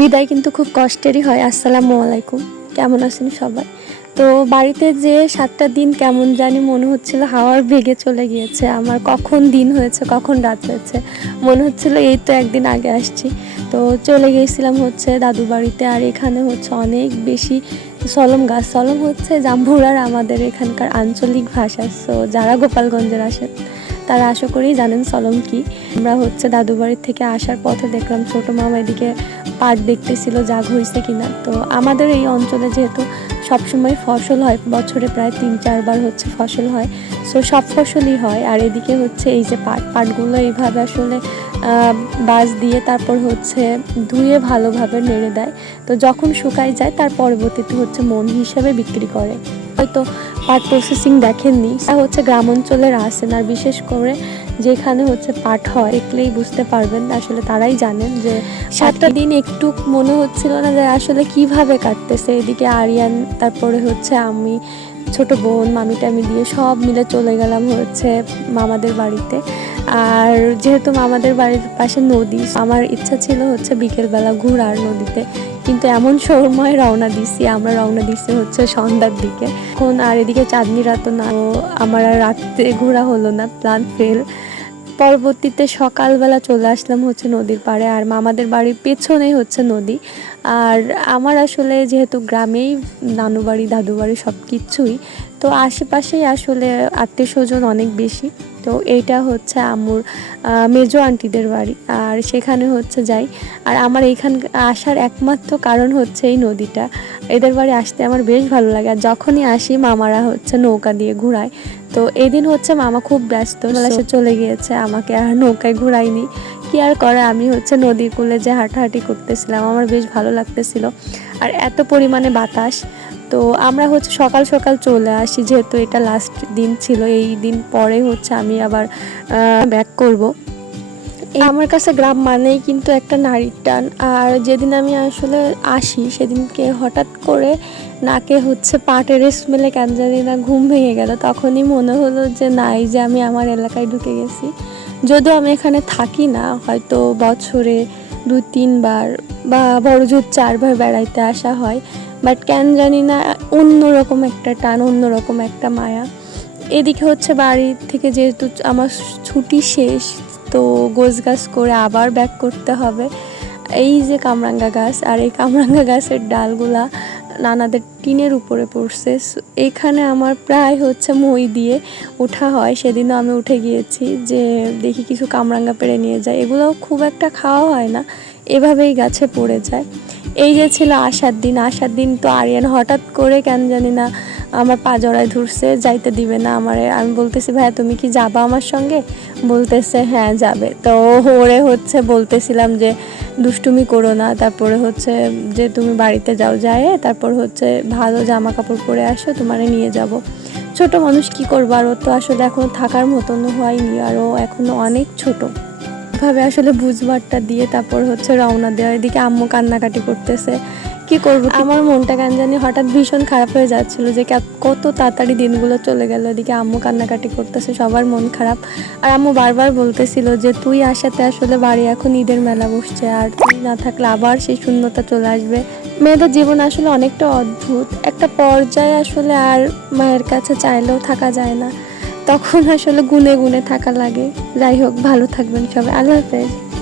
বিদায় কিন্তু খুব কষ্টেরই হয়, আসসালামু আলাইকুম। কেমন আছেন সবাই? তো বাড়িতে যে সাতটা দিন কেমন জানি মনে হচ্ছিল হাওয়ার বেগে চলে গিয়েছে, আমার কখন দিন হয়েছে, কখন রাত হয়েছে, মনে হচ্ছিল এই তো একদিন আগে আসছি। তো চলে গিয়েছিলাম হচ্ছে দাদু বাড়িতে, আর এখানে হচ্ছে অনেক বেশি সলম গাছ। সলম হচ্ছে জাম্বুরার আমাদের এখানকার আঞ্চলিক ভাষা সো যারা গোপালগঞ্জের আসেন তারা আশা করি জানেন সলম কি। আমরা হচ্ছে দাদু বাড়ির থেকে আসার পথে দেখলাম ছোট মামা এদিকে পাট দেখতেছিল জাগ হয়েছে কিনা। তো আমাদের এই অঞ্চলে যেহেতু সবসময় ফসল হয়, বছরে প্রায় তিন চারবার হচ্ছে ফসল হয়। সো সব ফসলই হয়। আর এদিকে হচ্ছে এই যে পাট পাটগুলো এইভাবে আসলে বাঁশ দিয়ে তারপর হচ্ছে ধুয়ে ভালোভাবে নেড়ে দেয়। তো যখন শুকাই যায়, তার পরবর্তীতে হচ্ছে মন হিসাবে বিক্রি করে। হয়তো পাট প্রসেসিং দেখেননি। তা হচ্ছে গ্রাম অঞ্চলের আসেন আর বিশেষ করে যেখানে হচ্ছে পাট হয়, দেখলেই বুঝতে পারবেন আসলে তারাই জানেন যে সাতটা দিন একটু মনে হচ্ছিল না যে আসলে কীভাবে কাটতেছে। এদিকে আরিয়ান, তারপরে হচ্ছে আমি, ছোট বোন মামি টামি দিয়ে সব মিলে চলে গেলাম হচ্ছে মামাদের বাড়িতে। আর যেহেতু মামাদের বাড়ির পাশে নদী, আমার ইচ্ছা ছিল হচ্ছে বিকেলবেলা ঘোরার নদীতে। কিন্তু এমন সময় রওনা দিছি, আমরা রওনা দিছি হচ্ছে সন্ধ্যার দিকে। এখন আর এদিকে চাঁদনি রাতও না আমার আর রাত্রে ঘোরা হলো না প্ল্যান ফেল পরবর্তীতে সকালবেলা চলে আসলাম হচ্ছে নদীর পাড়ে, আর মামাদের বাড়ির পেছনেই হচ্ছে নদী। আর আমার আসলে যেহেতু গ্রামেই নানু বাড়ি দাদু বাড়ি সব কিছুই তো আশেপাশেই আসলে আত্মীয় স্বজন অনেক বেশি। তো এইটা হচ্ছে আম্মুর আহ, মেজো আন্টিদের বাড়ি। আর সেখানে হচ্ছে যাই। আর আমার এইখান আসার একমাত্র কারণ হচ্ছে এই নদীটা। এদের বাড়ি আসতে আমার বেশ ভালো লাগে। আর যখনই আসি মামারা হচ্ছে নৌকা দিয়ে ঘুরায়। তো এদিন হচ্ছে মামা খুব ব্যস্ত। সে চলে গিয়েছে আমাকে। আর নৌকায় ঘুরায়নি। কি আর করে? আমি হচ্ছে নদীর কূলে যে হাঁটাহাঁটি করতেছিলাম আমার বেশ ভালো লাগতেছিল। আর এত পরিমাণে বাতাস। তো আমরা হচ্ছে সকাল সকাল চলে আসি, যেহেতু এটা লাস্ট দিন ছিল, এই দিন পরে হচ্ছে আমি আবার ব্যাক করব। আমার কাছে গ্রাম মানেই কিন্তু একটা নারীর টান, আর যেদিন আমি আসলে আসি, সেদিনকে হঠাৎ করে নাকে হচ্ছে পাটের স্মেলে কেন জানি না ঘুম ভেঙে গেল। তখনই মনে হলো যে নাই, যে আমি আমার এলাকায় ঢুকে গেছি। যদিও আমি এখানে থাকি না, হয়তো বছরে দু তিনবার বা বড় জোর চারবার বেড়াইতে আসা হয়। বাট কেন জানি না অন্যরকম একটা টান অন্যরকম একটা মায়া। এদিকে হচ্ছে বাড়ি থেকে যেহেতু আমার ছুটি শেষ তো গোছ গাছ করে আবার ব্যাক করতে হবে। এই যে কামরাঙ্গা গাছ আর এই কামরাঙ্গা গাছের ডালগুলা নানাদের টিনের উপরে পড়ছে। So, এইখানে আমার প্রায় হচ্ছে মই দিয়ে ওঠা হয়। সেদিনও আমি উঠে গিয়েছি যে দেখি কিছু কামরাঙ্গা পেড়ে নিয়ে যায়। এগুলোও খুব একটা খাওয়া হয় না। এভাবেই গাছে পড়ে যায়। এই যে ছিল আসার দিন আসার দিন তো আরিয়ান হঠাৎ করে কেন জানি না আমার পা জড়ায় ধরছে, যাইতে দিবে না আমার। আমি বলতেছি, ভাইয়া, তুমি কি যাবা আমার সঙ্গে? বলতেছে হ্যাঁ যাবে। তো ওরে হচ্ছে বলতেছিলাম যে, দুষ্টুমি করো না। তারপরে হচ্ছে যে, তুমি বাড়িতে যাও, যায় তারপর হচ্ছে ভালো জামা কাপড় পরে আসো, তোমারে নিয়ে যাব। ছোট মানুষ কি করব? আর ও তো আসলে এখনও থাকার মতন হয়নি, আর ও এখনও অনেক ছোট। ভাবে আসলে বুঝবারটা দিয়ে তারপর হচ্ছে রওনা দেওয়া, এদিকে আম্মু কান্নাকাটি করতেছে। কি করব? আমার মনটা কেন জানি হঠাৎ ভীষণ খারাপ হয়ে যাচ্ছিল যে কত তাড়াতাড়ি দিনগুলো চলে গেল, এদিকে আম্মু কান্নাকাটি করতেছে, সবার মন খারাপ। আর আম্মু বারবার বলতেছিল যে, তুই আসাতে আসলে বাড়ি এখন ঈদের মেলা বসছে, আর তুই না থাকলে আবার সেই শূন্যতা চলে আসবে। মেয়েদের জীবন আসলে অনেকটা অদ্ভুত। একটা পর্যায়ে আসলে আর মায়ের কাছে চাইলেও থাকা যায় না। তখন আসলে গুনে গুনে থাকা লাগে। যাই হোক ভালো থাকবেন সবাই। আল্লাহ হাফেজ।